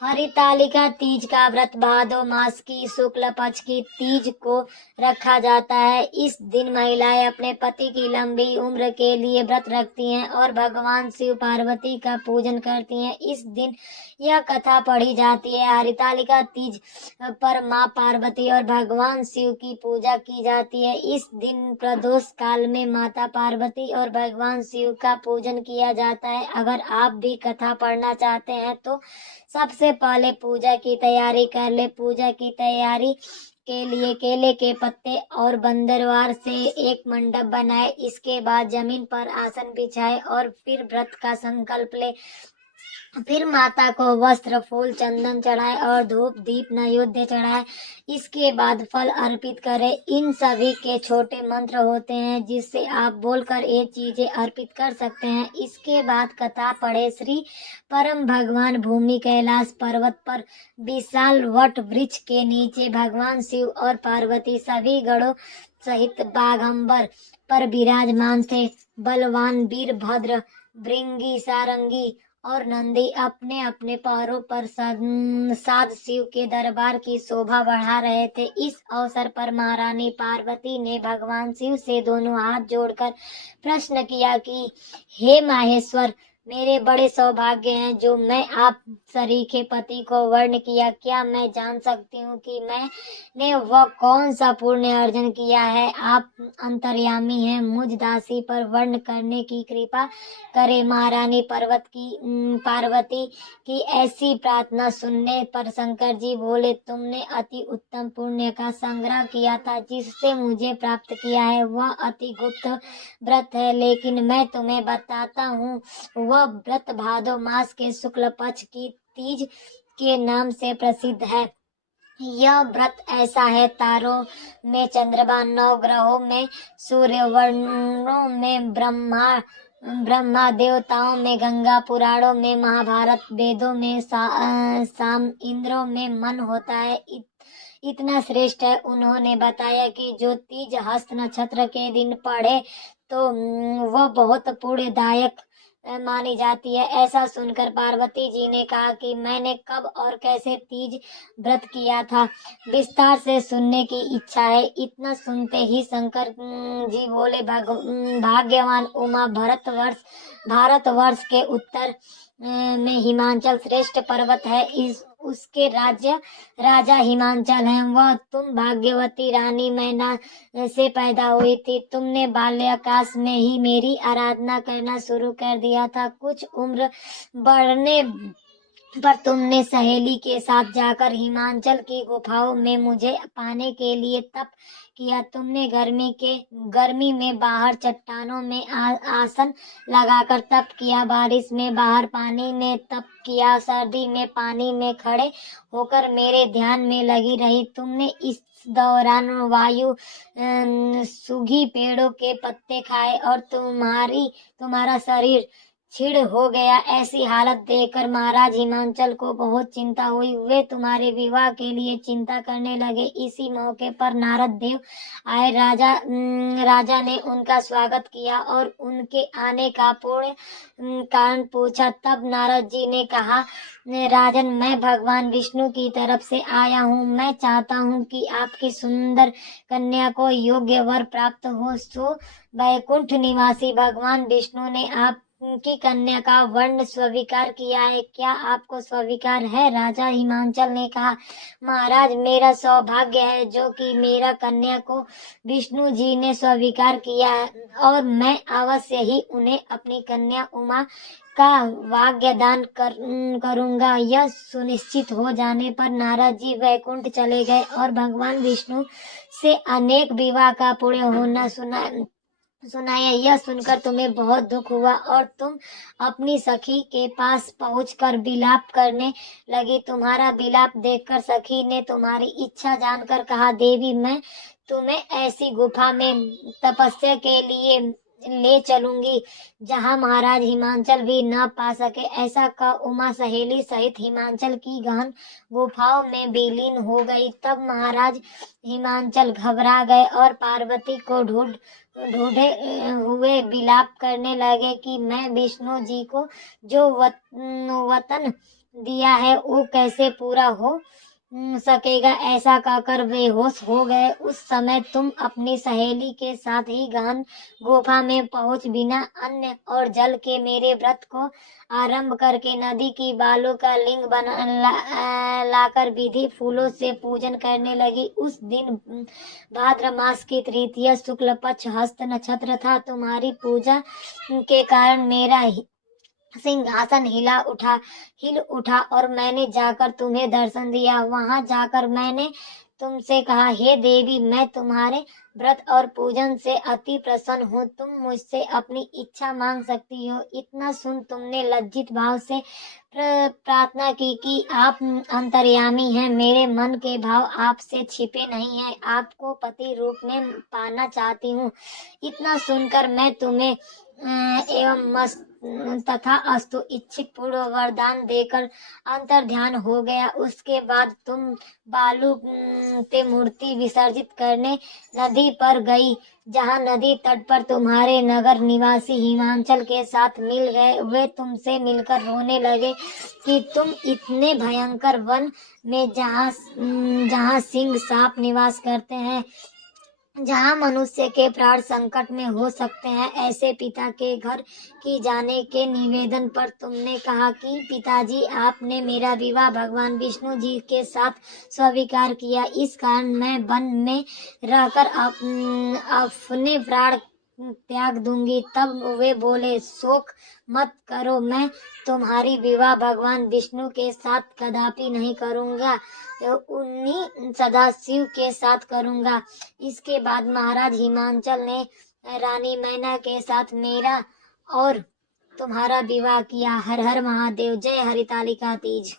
हरितालिका तीज का व्रत भादो मास की शुक्ल पक्ष की तीज को रखा जाता है। इस दिन महिलाएं अपने पति की लंबी उम्र के लिए व्रत रखती हैं और भगवान शिव पार्वती का पूजन करती हैं। इस दिन यह कथा पढ़ी जाती है। हरितालिका तीज पर मां पार्वती और भगवान शिव की पूजा की जाती है। इस दिन प्रदोष काल में माता पार्वती और भगवान शिव का पूजन किया जाता है। अगर आप भी कथा पढ़ना चाहते हैं तो सबसे पहले पूजा की तैयारी कर ले। पूजा की तैयारी के लिए केले के पत्ते और बंदरवार से एक मंडप बनाए। इसके बाद जमीन पर आसन बिछाए और फिर व्रत का संकल्प ले। फिर माता को वस्त्र फूल चंदन चढ़ाए और धूप दीप नैवेद्य चढ़ाए। इसके बाद फल अर्पित करें। इन सभी के छोटे मंत्र होते हैं जिससे आप बोलकर ये चीजें अर्पित कर सकते हैं। इसके बाद कथा पढ़े। श्री परम भगवान भूमि कैलाश पर्वत पर विशाल वट वृक्ष के नीचे भगवान शिव और पार्वती सभी गणों सहित बाघंबर पर विराजमान थे। बलवान वीरभद्र, भृंगी, सारंगी और नंदी अपने अपने पैरों पर साध शिव के दरबार की शोभा बढ़ा रहे थे। इस अवसर पर महारानी पार्वती ने भगवान शिव से दोनों हाथ जोड़कर प्रश्न किया कि हे माहेश्वर, मेरे बड़े सौभाग्य हैं जो मैं आप सरीखे पति को वर्ण किया। क्या मैं जान सकती हूँ कि मैंने वह कौन सा पुण्य अर्जन किया है? आप अंतर्यामी हैं, मुझ दासी पर वर्ण करने की कृपा करे। महारानी पार्वती की ऐसी प्रार्थना सुनने पर शंकर जी बोले, तुमने अति उत्तम पुण्य का संग्रह किया था जिससे मुझे प्राप्त किया है। वह अति गुप्त व्रत है, लेकिन मैं तुम्हें बताता हूँ। वह व्रत भादो मास के शुक्ल पक्ष की तीज के नाम से प्रसिद्ध है। यह व्रत ऐसा है, तारों में चंद्रमा, नौ ग्रहों में सूर्य, वर्णों में ब्रह्मा, देवताओं में गंगा, पुराणों में महाभारत, वेदों में साम, इंद्रों में मन होता है। इतना श्रेष्ठ है। उन्होंने बताया कि जो तीज हस्त नक्षत्र के दिन पढ़े तो वह बहुत पुण्यदायक मानी जाती है। ऐसा सुनकर पार्वती जी ने कहा कि मैंने कब और कैसे तीज व्रत किया था, विस्तार से सुनने की इच्छा है। इतना सुनते ही शंकर जी बोले, भाग्यवान उमा, भारतवर्ष के उत्तर में हिमाचल श्रेष्ठ पर्वत है। उसके राजा हिमाचल हैं। वह तुम भाग्यवती रानी मैना से पैदा हुई थी। तुमने बाल्याकाश में ही मेरी आराधना करना शुरू कर दिया था। कुछ उम्र बढ़ने पर तुमने सहेली के साथ जाकर हिमाचल की गुफाओं में मुझे पाने के लिए तप किया। तुमने गर्मी में बाहर चट्टानों में आसन लगाकर तप किया, बारिश में बाहर पानी में तप किया, सर्दी में पानी में खड़े होकर मेरे ध्यान में लगी रही। तुमने इस दौरान वायु सूखी पेड़ों के पत्ते खाए और तुम्हारा शरीर क्षीण हो गया। ऐसी हालत देखकर महाराज हिमाचल को बहुत चिंता हुई। वे तुम्हारे विवाह के लिए चिंता करने लगे। इसी मौके पर नारद देव आए। राजा ने उनका स्वागत किया और उनके आने का पूर्ण कारण पूछा। तब नारद जी ने कहा, राजन, मैं भगवान विष्णु की तरफ से आया हूँ। मैं चाहता हूँ कि आपकी सुंदर कन्या को योग्य वर प्राप्त हो। सो वैकुंठ निवासी भगवान विष्णु ने आप की कन्या का वर्ण स्वीकार किया है। क्या आपको स्वीकार है? राजा हिमाचल ने कहा, महाराज, मेरा सौभाग्य है जो कि मेरा कन्या को विष्णु जी ने स्वीकार किया है और मैं अवश्य ही उन्हें अपनी कन्या उमा का वाग्यदान करूंगा। यह सुनिश्चित हो जाने पर नारद जी वैकुंठ चले गए और भगवान विष्णु से अनेक विवाह का पुण्य होना सुनाया। यह सुनकर तुम्हें बहुत दुख हुआ और तुम अपनी सखी के पास पहुंचकर विलाप करने लगी। तुम्हारा विलाप देखकर सखी ने तुम्हारी इच्छा जानकर कहा, देवी, मैं तुम्हें ऐसी गुफा में तपस्या के लिए ले चलूंगी जहां महाराज हिमाचल भी न पा सके। ऐसा कह उमा सहेली सहित हिमाचल की गहन गुफाओं में विलीन हो गई। तब महाराज हिमाचल घबरा गए और पार्वती को ढूंढे हुए विलाप करने लगे कि मैं विष्णु जी को जो वतन दिया है वो कैसे पूरा हो सकेगा। ऐसा कहकर बेहोश हो गए। उस समय तुम अपनी सहेली के साथ ही गहन गुफा में पहुंच बिना अन्न और जल के मेरे व्रत को आरंभ करके नदी की बालू का लिंग लाकर विधि फूलों से पूजन करने लगी। उस दिन भाद्र मास की तृतीया शुक्ल पक्ष हस्त नक्षत्र था। तुम्हारी पूजा के कारण मेरा सिंहासन हिल उठा और मैंने जाकर तुम्हें दर्शन दिया। वहां जाकर मैंने तुमसे कहा, हे देवी, मैं तुम्हारे व्रत और पूजन से अति प्रसन्न हूँ। तुम मुझसे अपनी इच्छा मांग सकती हो। इतना सुन तुमने लज्जित भाव से प्रार्थना की कि आप अंतर्यामी हैं। मेरे मन के भाव आपसे छिपे नहीं हैं। आपको पति रूप में पाना चाहती हूँ। इतना सुनकर मैं तुम्हें एवं मस्त तथा अस्तु इच्छित पूर्ण वरदान देकर अंतर ध्यान हो गया। उसके बाद तुम बालू पे मूर्ति विसर्जित करने नदी पर गई। जहाँ नदी तट पर तुम्हारे नगर निवासी हिमांचल के साथ मिल गए। वे तुमसे मिलकर रोने लगे कि तुम इतने भयंकर वन में जहाँ सिंह सांप निवास करते हैं, जहाँ मनुष्य के प्राण संकट में हो सकते हैं, ऐसे पिता के घर की जाने के निवेदन पर तुमने कहा कि पिताजी, आपने मेरा विवाह भगवान विष्णु जी के साथ स्वीकार किया। इस कारण मैं वन में रहकर अपने प्राण त्याग दूंगी। तब वे बोले, शोक मत करो, मैं तुम्हारी विवाह भगवान विष्णु के साथ कदापि नहीं करूंगा, उन्हीं सदाशिव के साथ करूंगा। इसके बाद महाराज हिमांचल ने रानी मैना के साथ मेरा और तुम्हारा विवाह किया। हर हर महादेव। जय हरितालिका तीज।